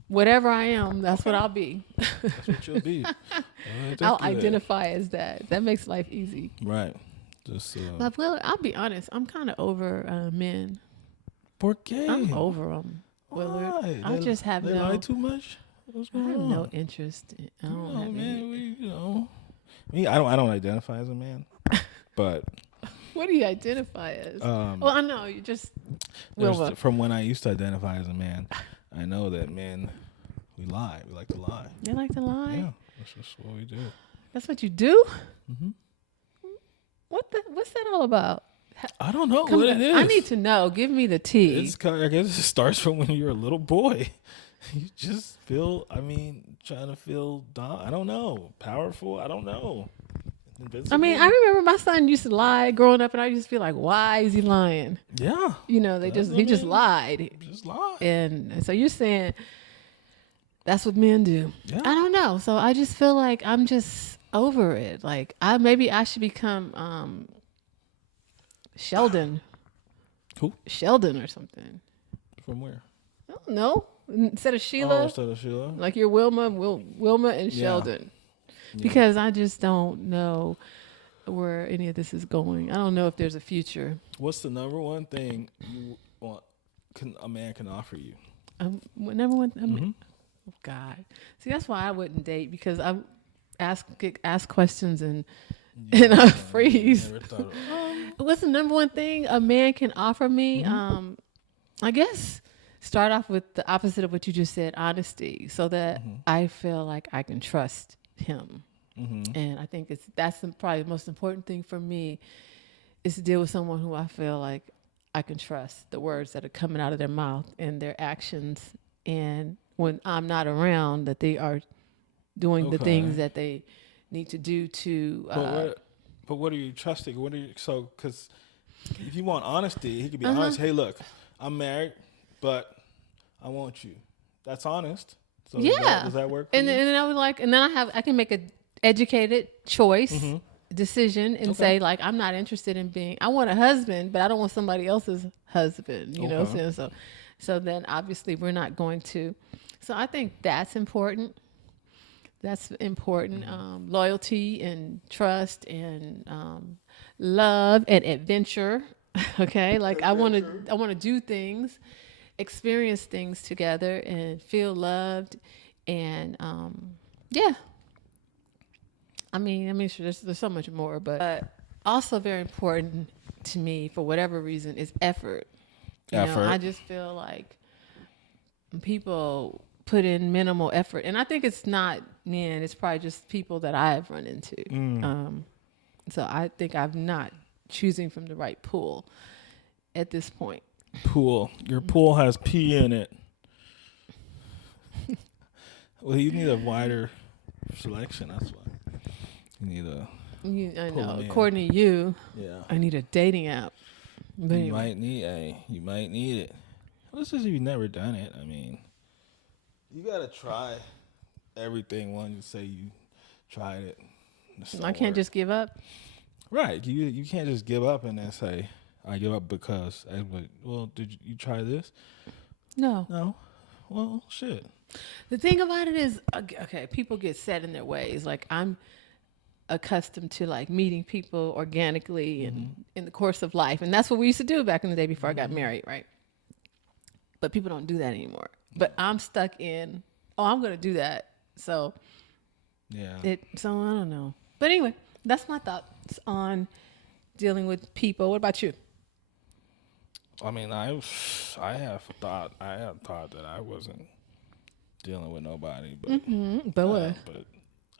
Whatever I am, that's what I'll be. That's what you'll be. I'll identify as that. That makes life easy. Right. Just. But I'll be honest. I'm kind of over men. ¿Por qué? I'm over them. Willard. I just have they lie too much. What's going on? I have no interest. I don't have man. I don't identify as a man, but. What do you identify as? Well, I know you just. From when I used to identify as a man. I know that men, we lie. We like to lie. You like to lie? Yeah, that's just what we do. That's what you do? Mm-hmm. What's that all about? I don't know what it is. I need to know. Give me the tea. I guess it starts from when you're a little boy. You just feel, trying to feel, I don't know, powerful. I don't know. Invincible. I mean, I remember my son used to lie growing up, and I used to feel like, why is he lying? Yeah. He just lied. Just lied. And so you're saying that's what men do. Yeah. I don't know. So I just feel like I'm just over it. Like maybe I should become Sheldon. Who? Sheldon or something. From where? I don't know. Instead of Sheila. Like you're Wilma and Sheldon. Yeah. Because I just don't know where any of this is going. I don't know if there's a future. What's the number one thing you want a man can offer you? Number one. Oh God. See, that's why I wouldn't date, because I ask questions and I freeze. Never thought What's the number one thing a man can offer me? I guess start off with the opposite of what you just said, honesty, so that I feel like I can trust him. And I think that's probably the most important thing for me, is to deal with someone who I feel like I can trust the words that are coming out of their mouth and their actions. And when I'm not around, that they are doing the things that they need to do to. But what are you trusting? What are you because if you want honesty, he could be honest. Hey, look, I'm married, but I want you. That's honest. So does that work? And then I would and then I can make an educated choice. Decision and say like I'm not interested in being. I want a husband, but I don't want somebody else's husband. You know what I'm saying? So then obviously we're not going to. So I think that's important. That's important. Loyalty and trust and love and adventure. Okay, like I want to do things, experience things together, and feel loved. And yeah. I mean, sure, there's so much more, but also very important to me for whatever reason is effort. You know, I just feel like people put in minimal effort, and I think it's not men. It's probably just people that I've run into. So I think I'm not choosing from the right pool at this point. Your pool has pee in it. Well, you need a wider selection. That's why. You need I know. According to you, I need a dating app. But you might need it. This is if you've never done it. I mean, you gotta try everything once you say you tried it. I can't just give up. Right. You can't just give up and then say I give up because. Well, did you try this? No. Well, shit. The thing about it is, okay, people get set in their ways. Like I'm accustomed to like meeting people organically and in the course of life, and that's what we used to do back in the day before I got married, right? But people don't do that anymore. But I'm stuck in, I'm going to do that. So so I don't know. But anyway, that's my thoughts on dealing with people. What about you? I mean, I have thought that I wasn't dealing with nobody, but But what? But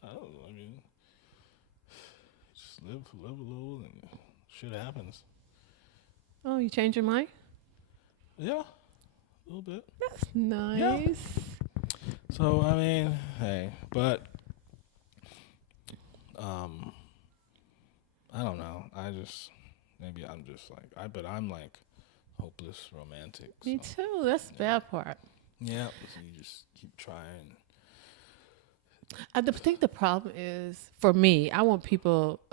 I mean, just live a little, and shit happens. Oh, you changed your mind? Yeah, a little bit. That's nice. Yeah. So I mean, hey, but I don't know. Maybe I'm just like but I'm like hopeless romantic. Me too. That's the bad part. Yeah, so you just keep trying. I think the problem is for me. I want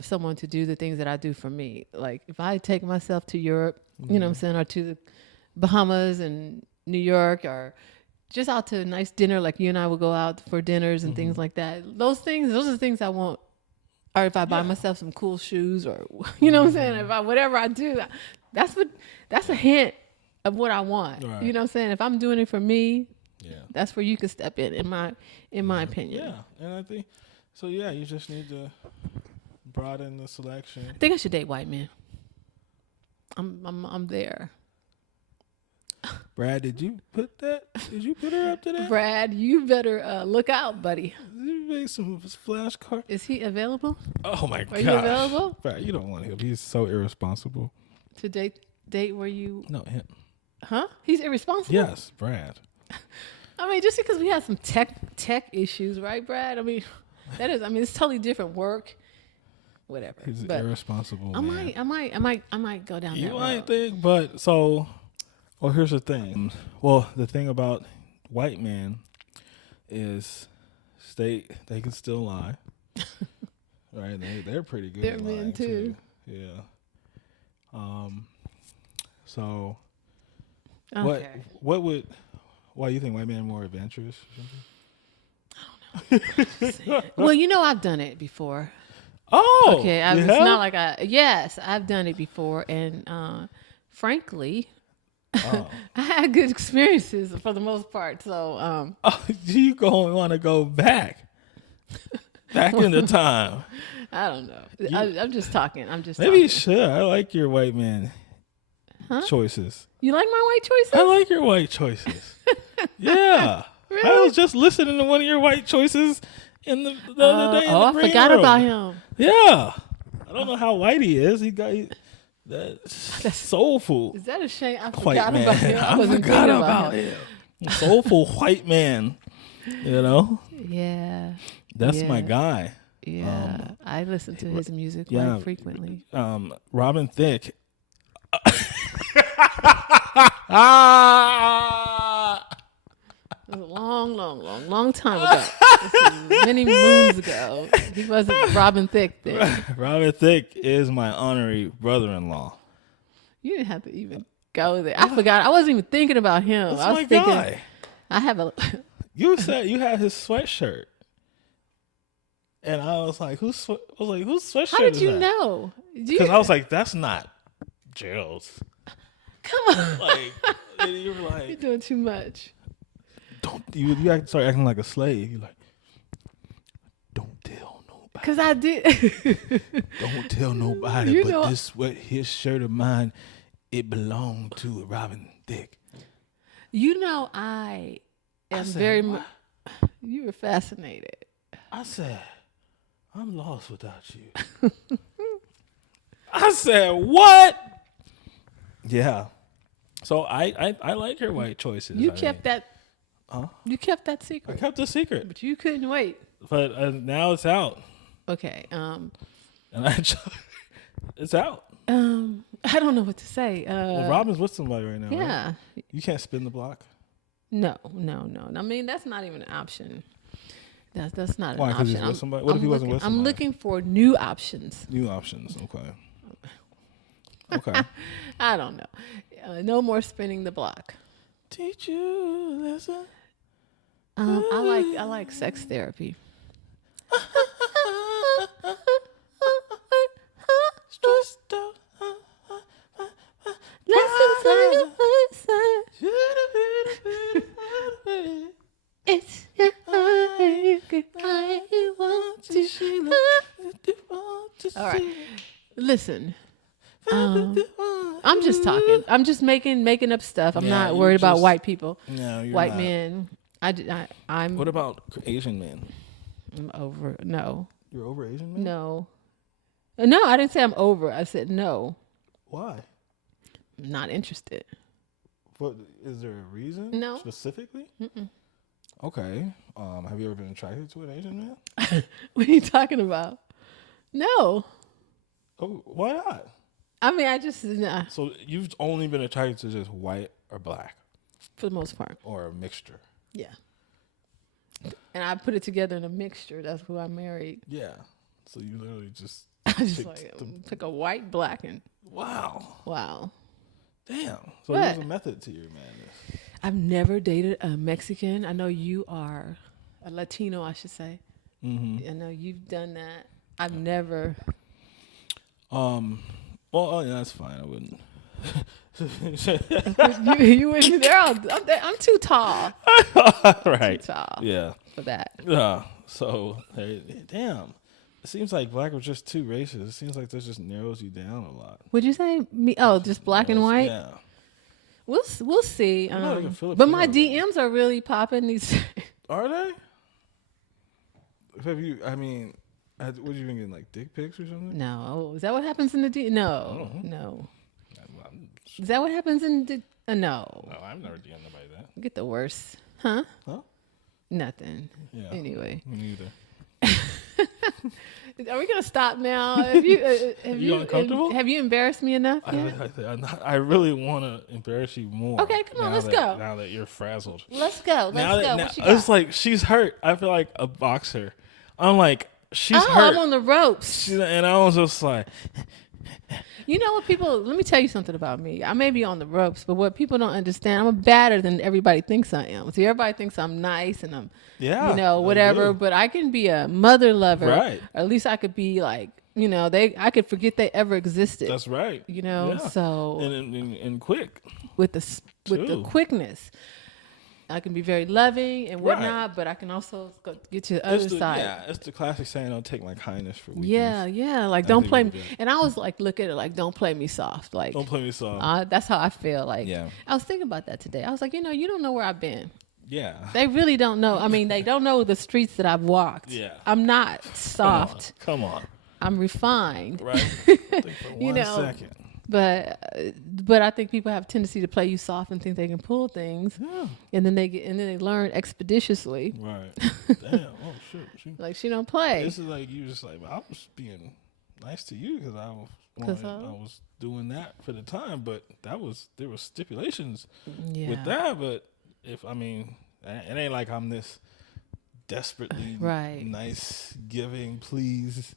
someone to do the things that I do for me. Like if I take myself to Europe, you know what I'm saying, or to the Bahamas and New York, or just out to a nice dinner, like you and I would go out for dinners and things like that. Those are the things I want. Or if I buy myself some cool shoes, or you know what I'm saying, whatever I do, that's a hint of what I want. Right. You know what I'm saying? If I'm doing it for me, that's where you can step in my opinion. Yeah, and I think so. Yeah, you just need to broaden the selection. I think I should date white men. I'm there. Brad, did you put her up to that? Brad, you better look out, buddy. You make some flashcards. Is he available? Oh my god. Are you available? Brad, you don't want him. He's so irresponsible. To date where you? No, him. Huh? He's irresponsible? Yes, Brad. I mean, just because we have some tech issues, right, Brad? I mean, it's totally different work. Whatever. He's irresponsible. I might go down that road. You might think, but so. Well, here's the thing. Well, the thing about white men is they can still lie. Right? They're pretty good. They're men too. Yeah. So okay. Why you think white men are more adventurous? I don't know. Well, I've done it before. Oh. Okay. It's not like yes, I've done it before, and frankly, I had good experiences for the most part. So, you want to go back in the time? I don't know. I'm just talking. Maybe you should. I like your white man choices. You like my white choices? I like your white choices. Yeah. Really? I was just listening to one of your white choices in the other day. I forgot about him. Yeah. I don't know how white he is. That's soulful. Is that a shame? I White forgot man. about him. I wasn't forgot thinking about him. Soulful white man. You know? Yeah. That's my guy. Yeah. I listen to his music quite frequently. Robin Thicke. It was a long time ago. Many moons ago. He wasn't Robin Thicke then. Robin Thicke is my honorary brother-in-law. You didn't have to even go there. I forgot. I wasn't even thinking about him. That's I was my thinking. guy. I have a. You said you had his sweatshirt, and I was like, "Whose sweatshirt?" How did is you that? know? Because I was like, "That's not Gerald's." Come on. Like, and you were You're like, doing too much. "Don't you start acting like a slave?" You're like, "Don't tell nobody." Because I did. Don't tell nobody. You but know- his shirt of mine, it belonged to Robin Thicke. You know, I am said, very. "What?" You were fascinated. I said, "I'm lost without you." I said, "What?" Yeah. So I like her white choices. You I kept mean. that. You kept that secret. I kept it a secret, But you couldn't wait. but now it's out, Okay. and it's out. I don't know what to say. Well, Robin's with somebody right now. Yeah. Right? You can't spin the block. No. I mean, that's not even an option. That's not Why? an 'Cause he's option. with somebody? What if he wasn't with I'm somebody? looking for new options. New options. Okay. Okay. I don't know. No more spinning the block. Teach you lesson. I like sex therapy. Stressed out. Lessons on your side. It's your heart. You can find you want to. All right. Listen. I'm just talking. I'm just making up stuff. I'm not worried about white people. No, you're White not. men. I'm. What about Asian men? I'm over. No. You're over Asian men? No. No, I didn't say I'm over. I said no. Why? I'm not interested. What is there a reason? No. Specifically? Okay. Have you ever been attracted to an Asian man? What are you talking about? No. Oh, why not? I mean, I just nah, So you've only been attracted to just white or black for the most part. or a mixture? Yeah. And I put it together in a mixture. That's who I married. Yeah. So you literally just I just picked like the- pick a white, black, and wow. wow. Damn. So What? there's a method to your madness. I've never dated a Mexican. I know you are a Latino, I should say. Mm-hmm. I know you've done that. I've never. Well, oh, yeah, that's fine. I wouldn't. you wouldn't. I'm too tall. Right. Too tall Yeah. for that. So, hey, damn. It seems like black was just too racist. It seems like this just narrows you down a lot. Would you say me? Oh, just black and white. Yeah. We'll see. not like a Filipino But my thing. DMs are really popping these. Are they? Have you? I mean, what you been getting, like dick pics or something? No, is that what happens in the D? No, no. Is that what happens in the? No. No, I've never DM'd nobody that. Get the worst, huh? Huh? Nothing. Yeah. Anyway, Me neither. are we gonna stop now? Have you? You uncomfortable? Have you embarrassed me enough? Yet? I really want to embarrass you more. Okay, come on, now let's that- go. Now that you're frazzled. Let's go. Now Let's that, go. now, What you got? it's like she's hurt. I feel like a boxer. I'm like, she's oh, hurt. I'm on the ropes. And I was just like, You know what people, let me tell you something about me. I may be on the ropes, but what people don't understand, I'm better than everybody thinks I am. See, everybody thinks I'm nice and I'm, yeah, you know, they whatever, do. but I can be a mother lover. Right. Or at least I could be like, you know, I could forget they ever existed. That's right. You know, Yeah. so And quick. with the quickness, I can be very loving and whatnot, but I can also get to the other side. Yeah, it's the classic saying, don't take my kindness for weakness. Yeah, like I don't think play you me. did. And I was like, look at it like, don't play me soft. Like, Don't play me soft. that's how I feel. Like, Yeah. I was thinking about that today. I was like, you know, you don't know where I've been. Yeah. They really don't know. I mean, they don't know the streets that I've walked. Yeah. I'm not soft. Come on. I'm refined. Right? Think for You one know, second. But I think people have a tendency to play you soft and think they can pull things, and then they learn expeditiously. Right. Damn. Oh shit. Like she don't play. This is like you just like I was being nice to you because I was doing that for the time, but there was stipulations with that. But it ain't like I'm this desperately nice, giving, please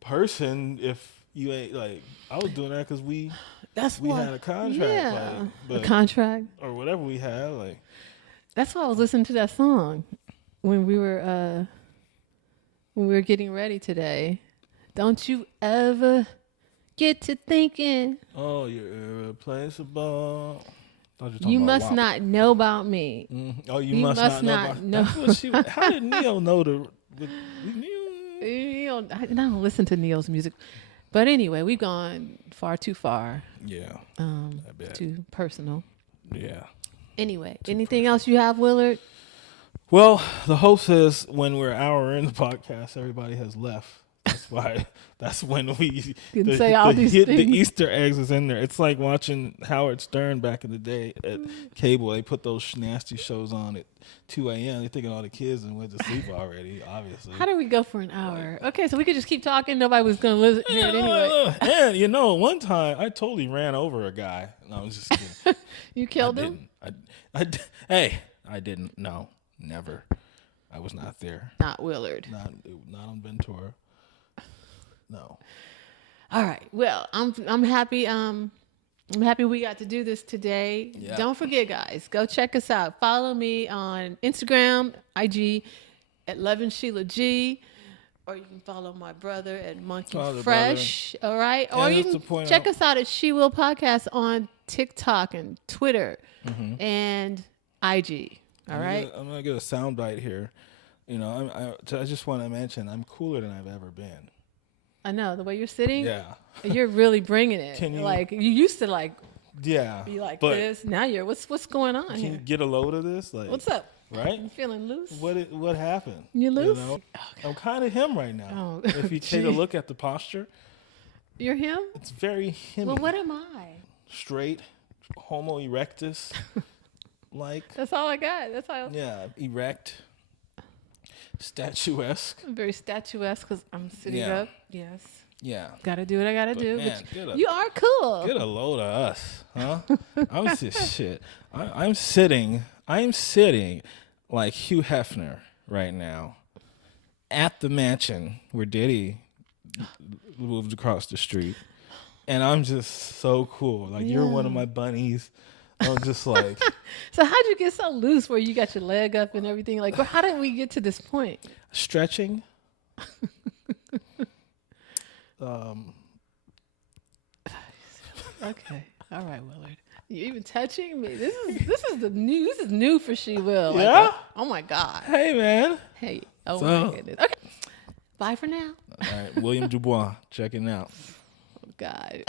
person. If you ain't like, I was doing that because we had a contract, a contract or whatever we had. Like that's why I was listening to that song when we were getting ready today. Don't you ever get to thinking? Oh, you're irreplaceable. You must not know about me. Mm-hmm. Oh, you must not know. How did Neil know Neil, I don't listen to Neil's music. But anyway, we've gone far too far. Yeah. I bet. Too personal. Yeah. Anyway, anything else you have, Willard? Well, the host says when we're an hour in the podcast, everybody has left. That's why. That's when we the Easter eggs is in there. It's like watching Howard Stern back in the day at cable. They put those nasty shows on at 2 a.m. They're thinking all the kids and went to sleep already. Obviously. How did we go for an hour? Okay, so we could just keep talking. Nobody was going to listen hear it anyway. And one time I totally ran over a guy. No, I was just kidding. You killed him? I didn't. No, never. I was not there. Not Willard. Not on Ventura. No. All right. Well, I'm happy. I'm happy we got to do this today. Yeah. Don't forget, guys, go check us out. Follow me on Instagram, IG at Lovin' Sheila G, or you can follow my brother at Monkey Fresh. All right. Or you can check us out at She Will Podcast on TikTok and Twitter and IG. All right. I'm gonna get a soundbite here. I just want to mention I'm cooler than I've ever been. I know the way you're sitting. Yeah, you're really bringing it. You used to be like this. Now you're what's going on? Can you get a load of this? Like what's up? Right? You feeling loose? What happened? You loose? Okay. I'm kind of him right now. Oh, if you take a look at the posture, you're him. It's very him. Well, what am I? Straight, Homo erectus. That's all I got. That's all. Yeah, erect. Statuesque. I'm very statuesque because I'm sitting up. Yes. Yeah. Gotta do what I gotta do. Man, you are cool. Get a load of us, huh? I'm just shit. I'm sitting like Hugh Hefner right now at the mansion where Diddy moved across the street, and I'm just so cool. Like you're one of my bunnies. I'm just like. So how'd you get so loose where you got your leg up and everything? Like, how did we get to this point? Stretching. Okay. All right, Willard. You even touching me? This is new for She Will. Yeah. Oh my God. Hey man. Hey. Oh my goodness. Okay. Bye for now. All right. William Dubois checking out. Oh God.